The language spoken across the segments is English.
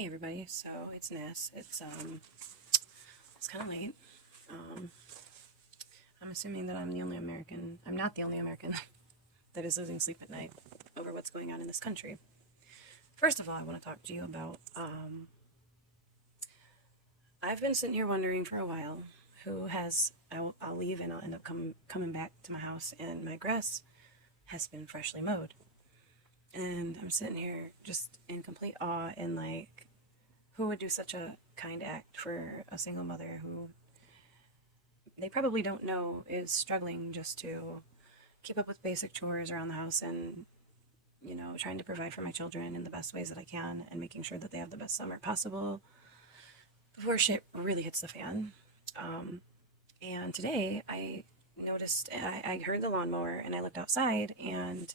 Hey everybody, so it's Ness. It's kind of late. Um, I'm assuming that I'm the only American. I'm not the only American that is losing sleep at night over what's going on in this country. First of all, I want to talk to you about. I've been sitting here wondering for a while who has. I'll leave and I'll end up coming back to my house and my grass has been freshly mowed. And I'm sitting here just in complete awe and like, who would do such a kind act for a single mother who they probably don't know is struggling just to keep up with basic chores around the house and, trying to provide for my children in the best ways that I can and making sure that they have the best summer possible before shit really hits the fan. And today I noticed, I heard the lawnmower and I looked outside and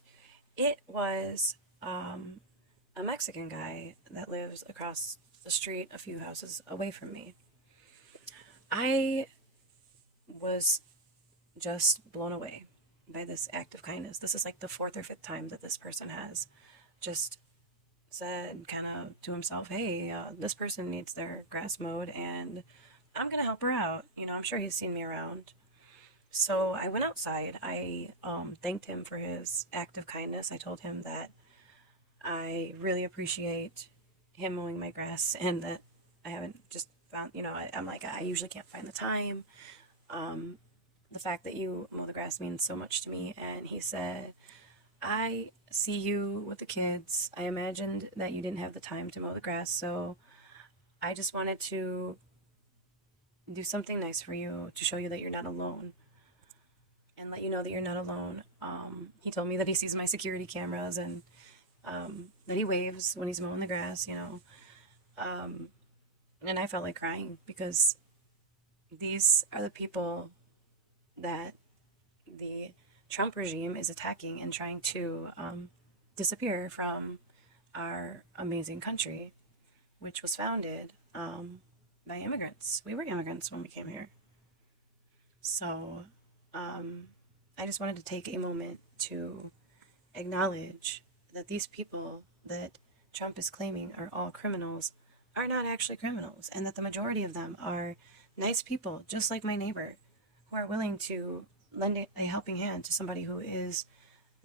it was a Mexican guy that lives across the street a few houses away from me. I was just blown away by this act of kindness. This is like the fourth or fifth time that this person has just said kind of to himself, hey, this person needs their grass mowed and I'm going to help her out. I'm sure he's seen me around. So I went outside. I thanked him for his act of kindness. I told him that I really appreciate him mowing my grass and that I haven't just found, I'm like, I usually can't find the time. The fact that you mow the grass means so much to me. And he said, I see you with the kids. I imagined that you didn't have the time to mow the grass. So I just wanted to do something nice for you to show you that you're not alone. And let you know that you're not alone. He told me that he sees my security cameras and that he waves when he's mowing the grass, and I felt like crying because these are the people that the Trump regime is attacking and trying to disappear from our amazing country, which was founded by immigrants. We were immigrants when we came here. So I just wanted to take a moment to acknowledge that these people that Trump is claiming are all criminals are not actually criminals, and that the majority of them are nice people, just like my neighbor, who are willing to lend a helping hand to somebody who is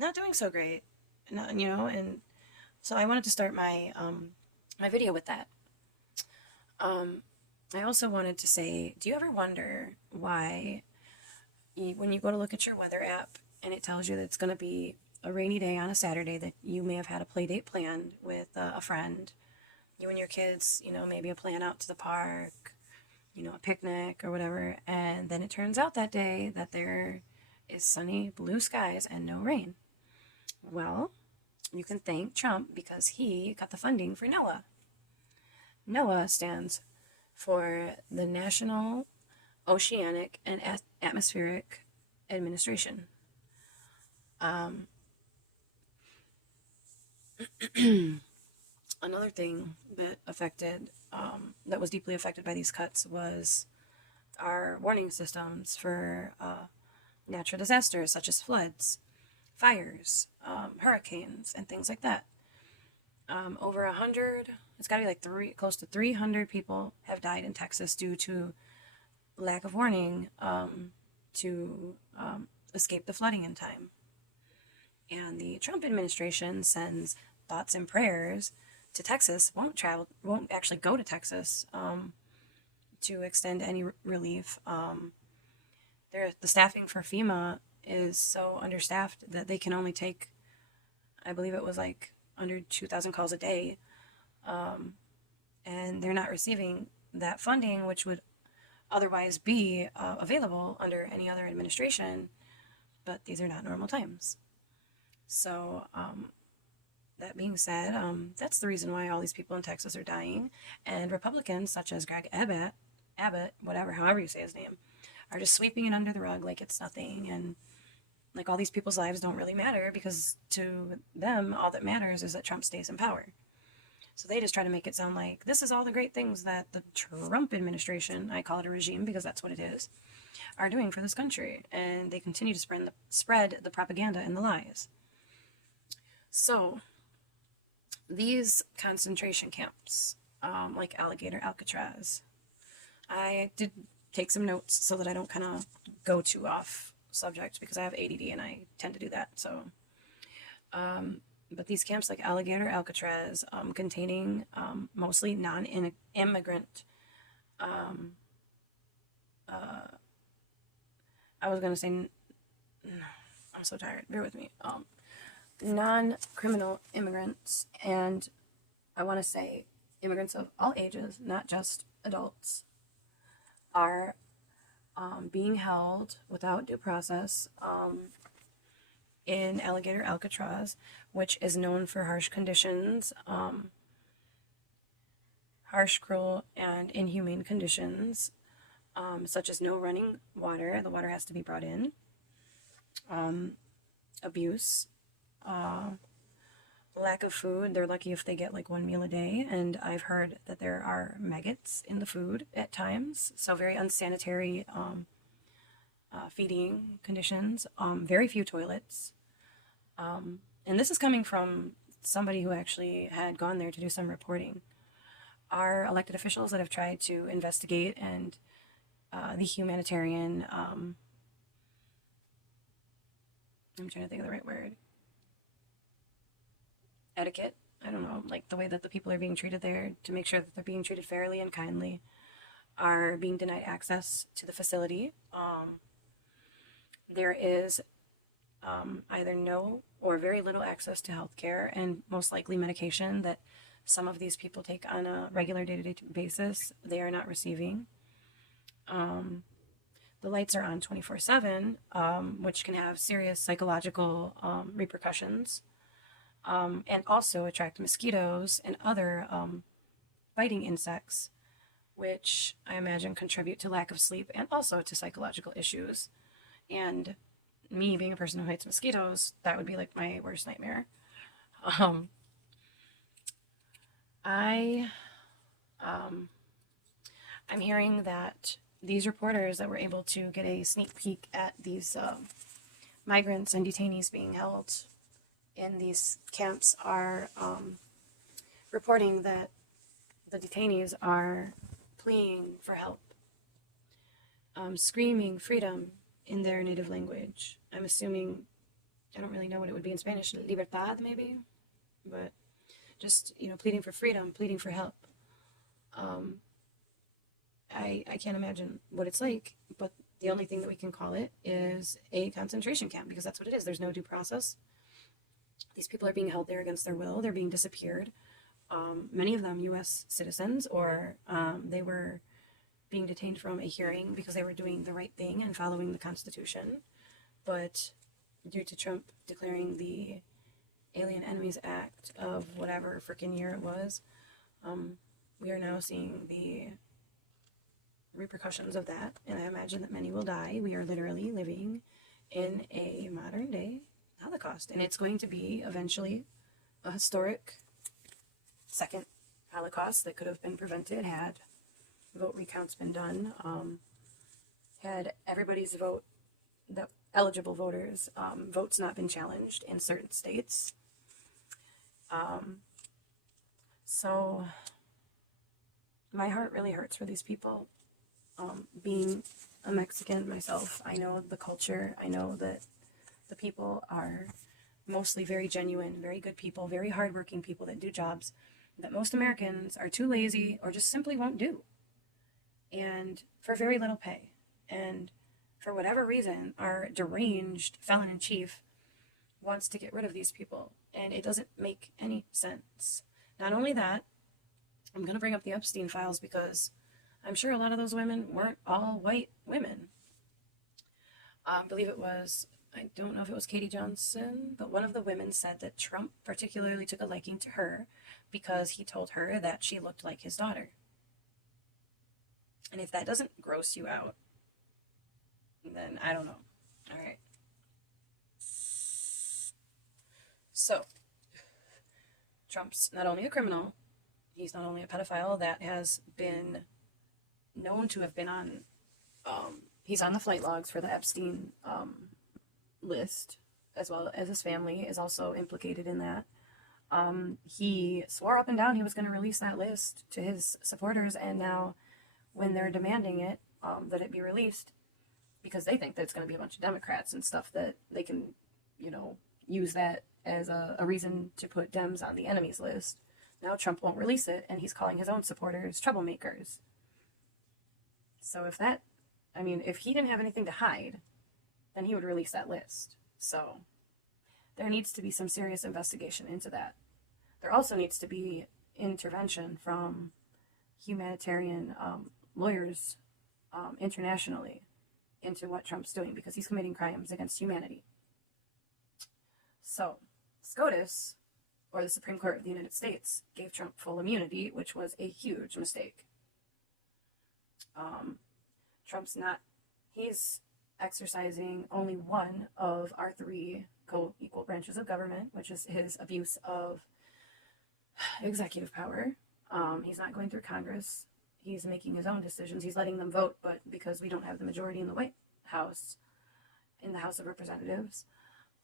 not doing so great, and so I wanted to start my my video with that. I also wanted to say, do you ever wonder why when you go to look at your weather app and it tells you that it's going to be a rainy day on a Saturday, that you may have had a play date planned with a friend, you and your kids, maybe a plan out to the park, a picnic or whatever, and then it turns out that day that there is sunny blue skies and no rain. Well, you can thank Trump because he got the funding for NOAA. NOAA stands for the National Oceanic and Atmospheric Administration. Another thing that that was deeply affected by these cuts was our warning systems for natural disasters such as floods, fires, hurricanes, and things like that. Over 100, it's got to be like close to 300 people have died in Texas due to lack of warning to escape the flooding in time. And the Trump administration sends thoughts and prayers to Texas, won't actually go to Texas to extend any relief. The staffing for FEMA is so understaffed that they can only take, I believe it was like under 2,000 calls a day, and they're not receiving that funding, which would otherwise be available under any other administration, but these are not normal times. So, that being said, that's the reason why all these people in Texas are dying, and Republicans such as Greg Abbott, however you say his name, are just sweeping it under the rug like it's nothing, and like all these people's lives don't really matter because to them, all that matters is that Trump stays in power. So they just try to make it sound like this is all the great things that the Trump administration, I call it a regime because that's what it is, are doing for this country, and they continue to spread the propaganda and the lies. So these concentration camps like alligator Alcatraz. I did take some notes so that I don't kind of go too off subject because I have ADD and I tend to do that. So, but these camps like alligator Alcatraz, containing mostly non-immigrant, I was gonna say, I'm so tired. Bear with me. Non-criminal immigrants, and I want to say immigrants of all ages, not just adults, are being held without due process in alligator Alcatraz, which is known for harsh conditions, harsh, cruel, and inhumane conditions, such as no running water. The water has to be brought in. Abuse. Lack of food. They're lucky if they get like one meal a day, and I've heard that there are maggots in the food at times, so very unsanitary feeding conditions, very few toilets, and this is coming from somebody who actually had gone there to do some reporting. Our elected officials that have tried to investigate and the humanitarian, I'm trying to think of the right word, etiquette, I don't know, like the way that the people are being treated there to make sure that they're being treated fairly and kindly, are being denied access to the facility. There is either no or very little access to health care and most likely medication that some of these people take on a regular day-to-day basis. They are not receiving. The lights are on 24/7, which can have serious psychological repercussions, and also attract mosquitoes and other biting insects, which I imagine contribute to lack of sleep and also to psychological issues. And me being a person who hates mosquitoes, that would be like my worst nightmare. I'm hearing that these reporters that were able to get a sneak peek at these migrants and detainees being held in these camps are reporting that the detainees are pleading for help, screaming freedom in their native language. I'm assuming, I don't really know what it would be in Spanish, libertad maybe, but just, pleading for freedom, pleading for help. I can't imagine what it's like, but the only thing that we can call it is a concentration camp, because that's what it is. There's no due process. These people are being held there against their will. They're being disappeared. Many of them U.S. citizens, or they were being detained from a hearing because they were doing the right thing and following the Constitution. But due to Trump declaring the Alien Enemies Act of whatever freaking year it was, we are now seeing the repercussions of that, and I imagine that many will die. We are literally living in a modern day Holocaust, and it's going to be eventually a historic second Holocaust that could have been prevented had vote recounts been done, had everybody's vote, the eligible voters, votes not been challenged in certain states. So my heart really hurts for these people. Being a Mexican myself, I know the culture. I know that the people are mostly very genuine, very good people, very hardworking people that do jobs that most Americans are too lazy or just simply won't do, and for very little pay. And for whatever reason, our deranged felon-in-chief wants to get rid of these people, and it doesn't make any sense. Not only that, I'm going to bring up the Epstein files because I'm sure a lot of those women weren't all white women. I believe it was, I don't know if it was Katie Johnson, but one of the women said that Trump particularly took a liking to her because he told her that she looked like his daughter. And if that doesn't gross you out, then I don't know. All right. So, Trump's not only a criminal, he's not only a pedophile that has been known to have been on, he's on the flight logs for the Epstein list, as well as his family is also implicated in that. He swore up and down he was going to release that list to his supporters, and now when they're demanding it, that it be released, because they think that it's going to be a bunch of Democrats and stuff, that they can, use that as a reason to put Dems on the enemies list. Now Trump won't release it, and he's calling his own supporters troublemakers. So if he didn't have anything to hide, then he would release that list. So there needs to be some serious investigation into that. There also needs to be intervention from humanitarian lawyers internationally into what Trump's doing, because he's committing crimes against humanity. So, SCOTUS, or the Supreme Court of the United States, gave Trump full immunity, which was a huge mistake. He's exercising only one of our three co-equal branches of government, which is his abuse of executive power. He's not going through Congress. He's making his own decisions. He's letting them vote, but because we don't have the majority in the White House, in the House of Representatives,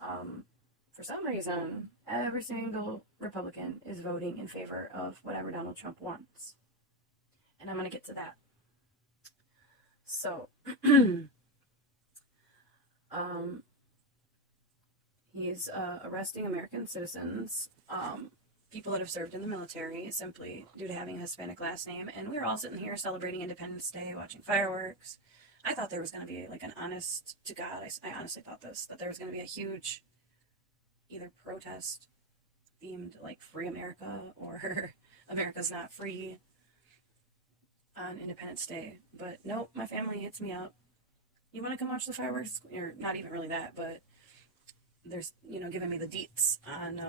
for some reason, every single Republican is voting in favor of whatever Donald Trump wants. And I'm going to get to that. So, he's arresting American citizens, people that have served in the military, simply due to having a Hispanic last name. And we were all sitting here celebrating Independence Day, watching fireworks. I thought there was going to be like an honest to God, I honestly thought that there was going to be a huge either protest themed like Free America or America's Not Free on Independence Day. But nope, my family hits me up. You want to come watch the fireworks? Or not even really that, but there's, giving me the deets on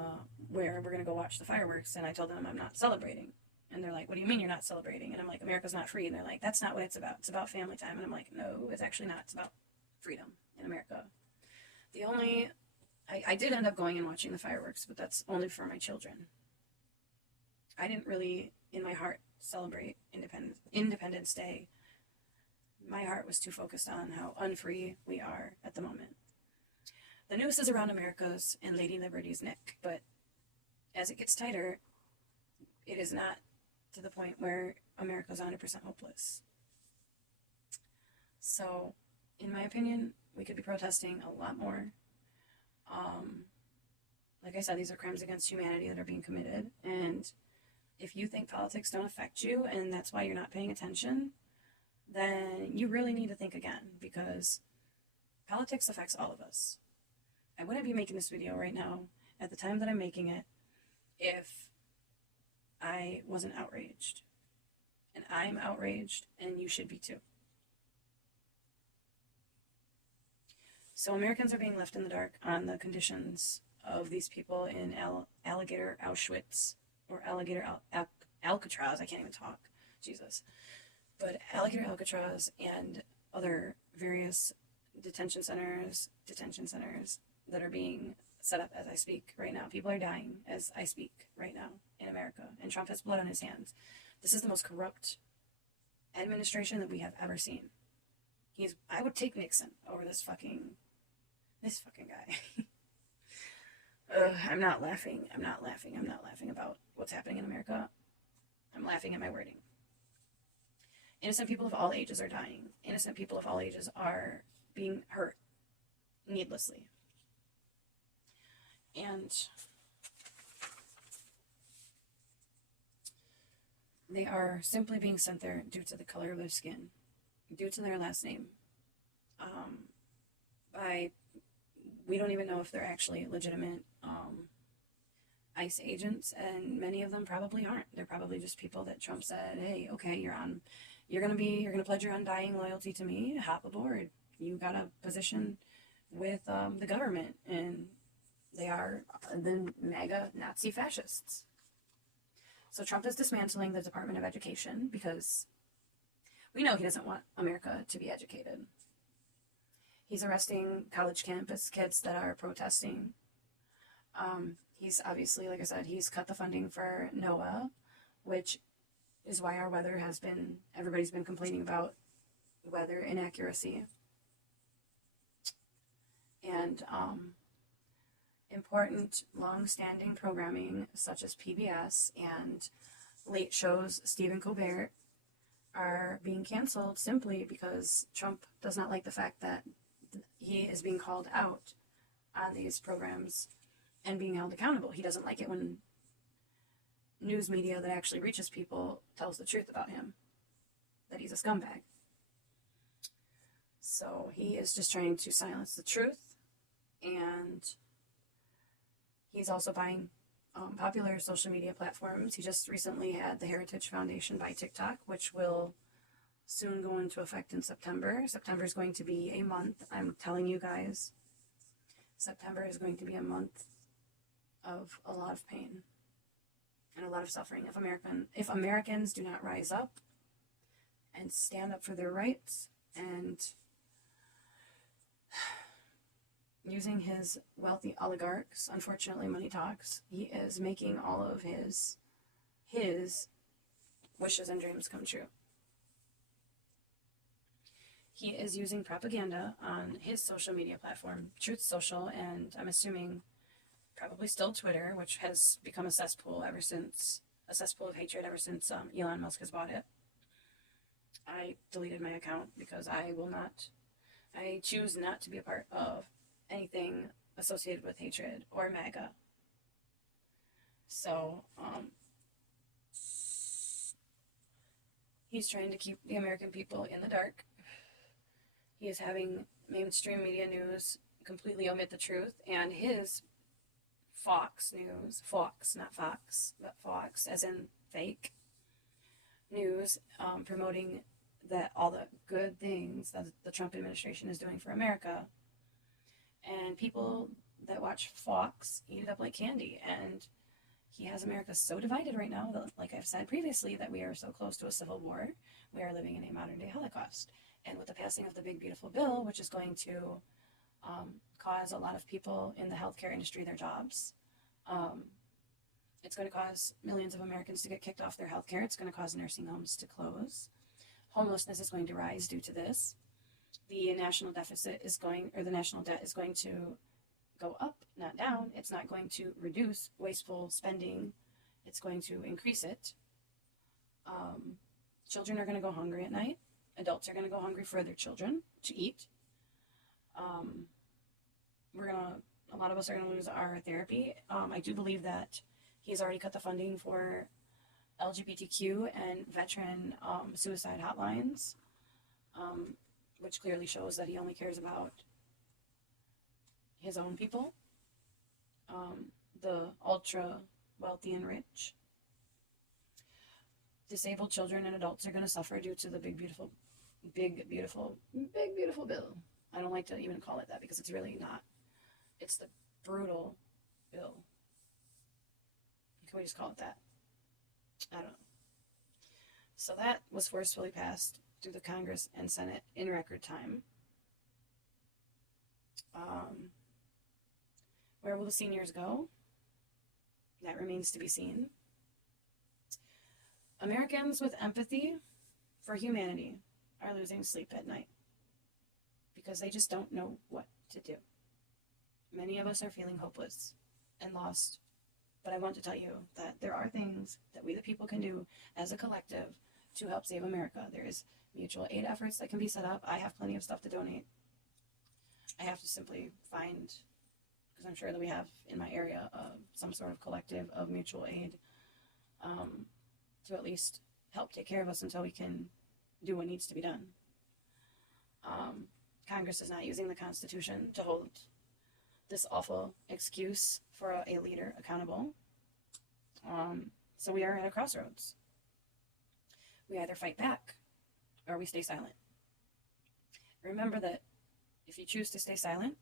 where we're going to go watch the fireworks. And I told them I'm not celebrating. And they're like, what do you mean you're not celebrating? And I'm like, America's not free. And they're like, that's not what it's about. It's about family time. And I'm like, no, it's actually not. It's about freedom in America. I did end up going and watching the fireworks, but that's only for my children. I didn't really, in my heart, celebrate Independence Day. My heart was too focused on how unfree we are at the moment. The noose is around America's and Lady Liberty's neck, but as it gets tighter, it is not to the point where America's 100% hopeless. So, in my opinion, we could be protesting a lot more. Like I said, these are crimes against humanity that are being committed, and if you think politics don't affect you and that's why you're not paying attention, then you really need to think again, because politics affects all of us. I wouldn't be making this video right now at the time that I'm making it if I wasn't outraged. And I'm outraged, and you should be too. So Americans are being left in the dark on the conditions of these people in Alligator Auschwitz, or Alligator Alcatraz. I can't even talk. Jesus. But Alligator Alcatraz and other various detention centers that are being set up as I speak right now. People are dying as I speak right now in America, and Trump has blood on his hands. This is the most corrupt administration that we have ever seen. I would take Nixon over this fucking guy. I'm not laughing about what's happening in America. I'm laughing at my wording. Innocent people of all ages are dying. Innocent people of all ages are being hurt needlessly. And they are simply being sent there due to the color of their skin, due to their last name. We don't even know if they're actually legitimate ICE agents, and many of them probably aren't. They're probably just people that Trump said, hey, okay, you're gonna pledge your undying loyalty to me, hop aboard. You got a position with the government, and they are the MAGA Nazi fascists. So Trump is dismantling the Department of Education because we know he doesn't want America to be educated. He's arresting college campus kids that are protesting. He's obviously, like I said, he's cut the funding for NOAA, which is why our weather everybody's been complaining about weather inaccuracy. And important, long-standing programming such as PBS and late shows Stephen Colbert are being canceled simply because Trump does not like the fact that he is being called out on these programs and being held accountable. He doesn't like it when news media that actually reaches people tells the truth about him, that he's a scumbag. So he is just trying to silence the truth, and he's also buying popular social media platforms. He just recently had the Heritage Foundation buy TikTok, which will soon go into effect in September. September is going to be a month. I'm telling you guys, September is going to be a month of a lot of pain and a lot of suffering. If Americans do not rise up and stand up for their rights, and using his wealthy oligarchs, unfortunately money talks, he is making all of his wishes and dreams come true. He is using propaganda on his social media platform, Truth Social, and I'm assuming probably still Twitter, which has become a cesspool of hatred ever since Elon Musk has bought it. I deleted my account because I choose not to be a part of anything associated with hatred or MAGA. So, he's trying to keep the American people in the dark. He is having mainstream media news completely omit the truth, and his Fox News, Fox, not Fox, but Fox, as in fake news, promoting that all the good things that the Trump administration is doing for America. And people that watch Fox eat it up like candy. And he has America so divided right now that, like I've said previously, that we are so close to a civil war. We are living in a modern-day Holocaust. And with the passing of the Big Beautiful Bill, which is going to cause a lot of people in the healthcare industry their jobs, it's going to cause millions of Americans to get kicked off their healthcare. It's going to cause nursing homes to close. Homelessness is going to rise due to this. The national debt is going to go up, not down. It's not going to reduce wasteful spending. It's going to increase it. Children are going to go hungry at night. Adults are going to go hungry for their children to eat. A lot of us are going to lose our therapy. I do believe that he's already cut the funding for LGBTQ and veteran suicide hotlines, which clearly shows that he only cares about his own people, the ultra wealthy and rich. Disabled children and adults are going to suffer due to the big beautiful bill. I don't like to even call it that because it's really not. It's the brutal bill. Can we just call it that? I don't know. So that was forcefully passed through the Congress and Senate in record time. Where will the seniors go? That remains to be seen. Americans with empathy for humanity are losing sleep at night because they just don't know what to do. Many of us are feeling hopeless and lost, but I want to tell you that there are things that we the people can do as a collective to help save America. There is mutual aid efforts that can be set up. I have plenty of stuff to donate. I have to simply find, because I'm sure that we have in my area some sort of collective of mutual aid to at least help take care of us until we can do what needs to be done. Congress is not using the Constitution to hold this awful excuse for a leader accountable. So we are at a crossroads. We either fight back or we stay silent. Remember that if you choose to stay silent,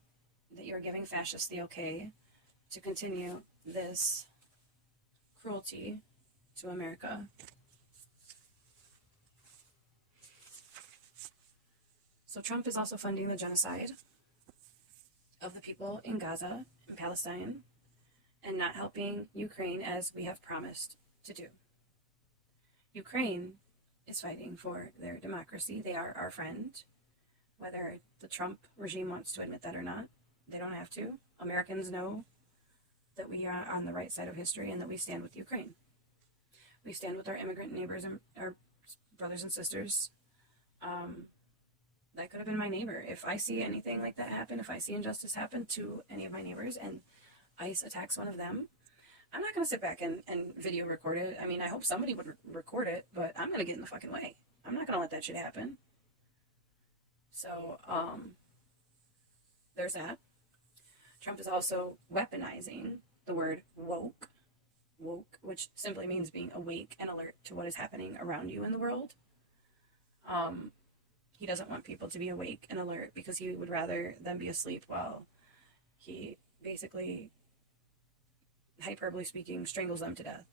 that you're giving fascists the okay to continue this cruelty to America. So Trump is also funding the genocide of the people in Gaza and Palestine and not helping Ukraine as we have promised to do. Ukraine is fighting for their democracy. They are our friend, whether the Trump regime wants to admit that or not. They don't have to. Americans know that we are on the right side of history and that we stand with Ukraine. We stand with our immigrant neighbors and our brothers and sisters. That could have been my neighbor. If I see anything like that happen, if I see injustice happen to any of my neighbors and ICE attacks one of them, I'm not going to sit back and video record it. I mean, I hope somebody would record it, but I'm going to get in the fucking way. I'm not going to let that shit happen. So, there's that. Trump is also weaponizing the word woke, which simply means being awake and alert to what is happening around you in the world. He doesn't want people to be awake and alert because he would rather them be asleep while he basically, hyperbole speaking, strangles them to death.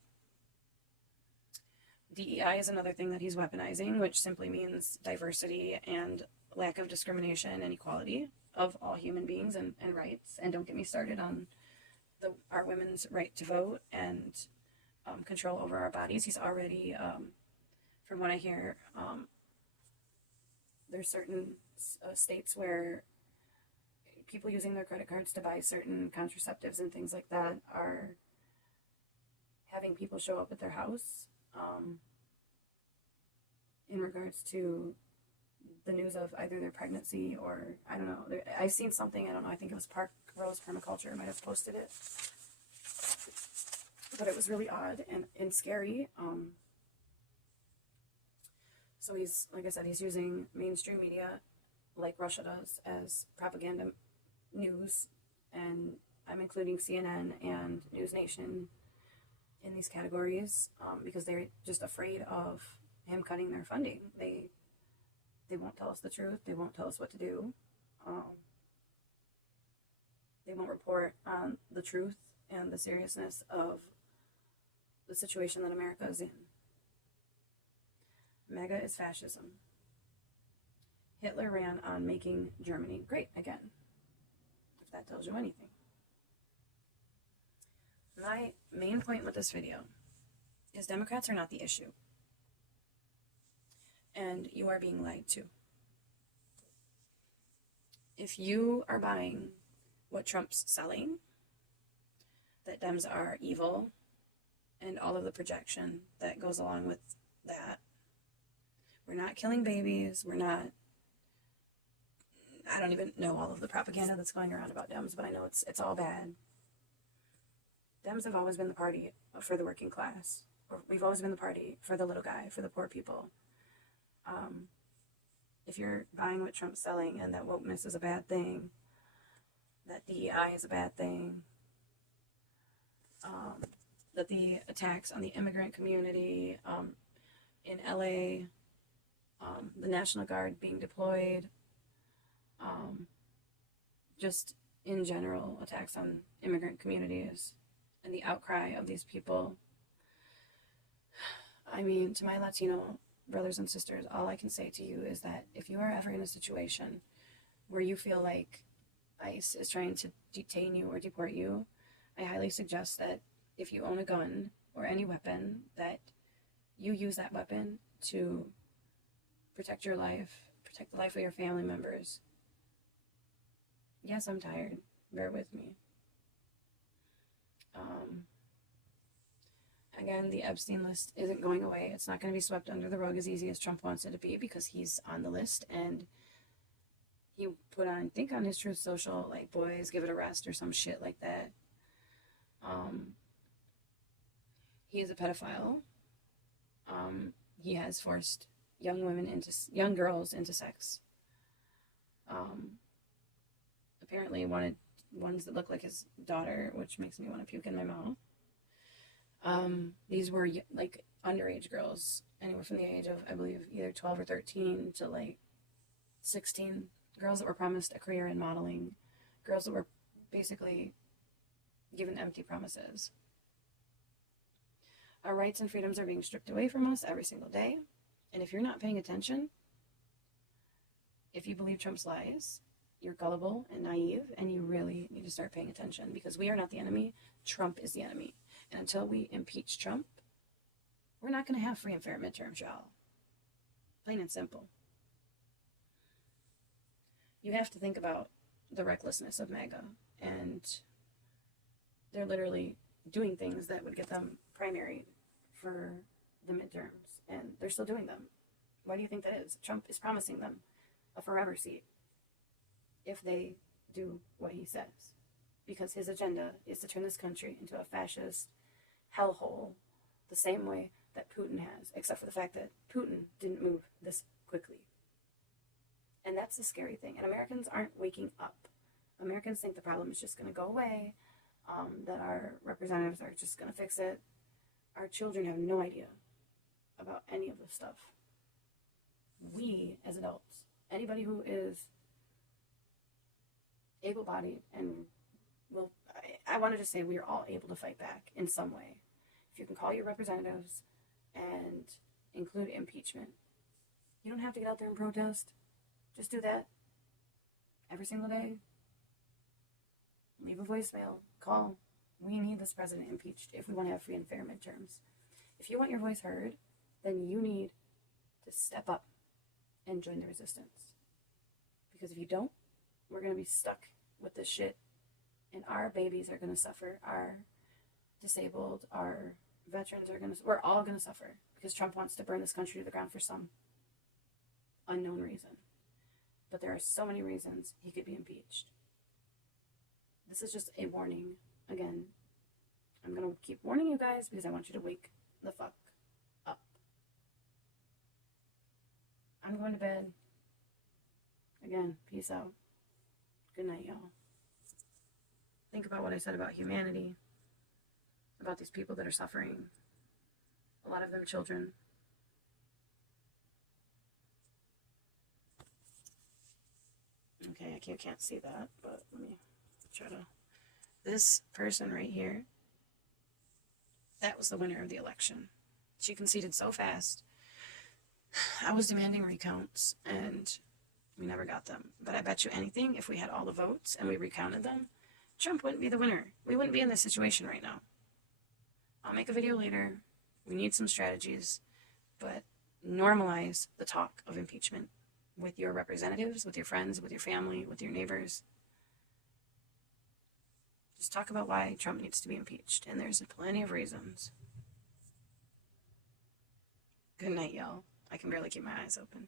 DEI is another thing that he's weaponizing, which simply means diversity and lack of discrimination and equality of all human beings and rights. And don't get me started on our women's right to vote and control over our bodies. He's already, from what I hear, there's certain states where people using their credit cards to buy certain contraceptives and things like that are having people show up at their house in regards to the news of either their pregnancy or, I don't know. I've seen something, I don't know, I think it was Park Rose Permaculture might have posted it. But it was really odd and scary. So he's, like I said, he's using mainstream media like Russia does as propaganda news. And I'm including CNN and News Nation in these categories because they're just afraid of him cutting their funding. They won't tell us the truth. They won't tell us what to do. They won't report on the truth and the seriousness of the situation that America is in. MAGA is fascism. Hitler ran on making Germany great again, if that tells you anything. My main point with this video is Democrats are not the issue. And you are being lied to. If you are buying what Trump's selling, that Dems are evil, and all of the projection that goes along with that, we're not killing babies, we're not, I don't even know all of the propaganda that's going around about Dems, but I know it's all bad. Dems have always been the party for the working class. We've always been the party for the little guy, for the poor people. If you're buying what Trump's selling and that wokeness is a bad thing, that DEI is a bad thing, that the attacks on the immigrant community in LA, the National Guard being deployed, just in general attacks on immigrant communities and the outcry of these people. I mean, to my Latino brothers and sisters, all I can say to you is that if you are ever in a situation where you feel like ICE is trying to detain you or deport you, I highly suggest that if you own a gun or any weapon, that you use that weapon to protect your life, protect the life of your family members. Yes, I'm tired. Bear with me. Again, the Epstein list isn't going away. It's not going to be swept under the rug as easy as Trump wants it to be because he's on the list. And he put on, I think on his Truth Social, like, boys, give it a rest or some shit like that. He is a pedophile. He has forced young girls into sex. Apparently wanted ones that look like his daughter, which makes me want to puke in my mouth. These were like underage girls, anywhere from the age of, I believe, either 12 or 13 to like 16. Girls that were promised a career in modeling, girls that were basically given empty promises. Our rights and freedoms are being stripped away from us every single day. And if you're not paying attention, if you believe Trump's lies, you're gullible and naive, and you really need to start paying attention because we are not the enemy. Trump is the enemy. And until we impeach Trump, we're not going to have free and fair midterms, y'all. Plain and simple. You have to think about the recklessness of MAGA and They're literally doing things that would get them primary for the midterms, and they're still doing them. Why do you think that is? Trump is promising them a forever seat if they do what he says, because his agenda is to turn this country into a fascist hellhole the same way that Putin has, except for the fact that Putin didn't move this quickly. And that's the scary thing. And Americans aren't waking up. Americans think the problem is just going to go away, that our representatives are just going to fix it. Our children have no idea about any of this stuff. We, as adults, anybody who is able-bodied and will, I want to just say we are all able to fight back in some way. If you can call your representatives and include impeachment, you don't have to get out there and protest. Just do that every single day. Leave a voicemail. Call. We need this president impeached if we want to have free and fair midterms. If you want your voice heard, then you need to step up and join the resistance. Because if you don't, we're going to be stuck with this shit, and our babies are going to suffer. Our disabled, our veterans are going to, we're all going to suffer because Trump wants to burn this country to the ground for some unknown reason. But there are so many reasons he could be impeached. This is just a warning. Again, I'm going to keep warning you guys because I want you to wake the fuck up. I'm going to bed. Again, peace out. Good night, y'all. Think about what I said about humanity, about these people that are suffering. A lot of them children. Okay, I can't see that, but let me try to. This person right here, that was the winner of the election. She conceded so fast. I was demanding recounts, and we never got them. But I bet you anything, if we had all the votes and we recounted them, Trump wouldn't be the winner. We wouldn't be in this situation right now. I'll make a video later. We need some strategies, but normalize the talk of impeachment with your representatives, with your friends, with your family, with your neighbors. Just talk about why Trump needs to be impeached, and there's plenty of reasons. Good night, y'all. I can barely keep my eyes open.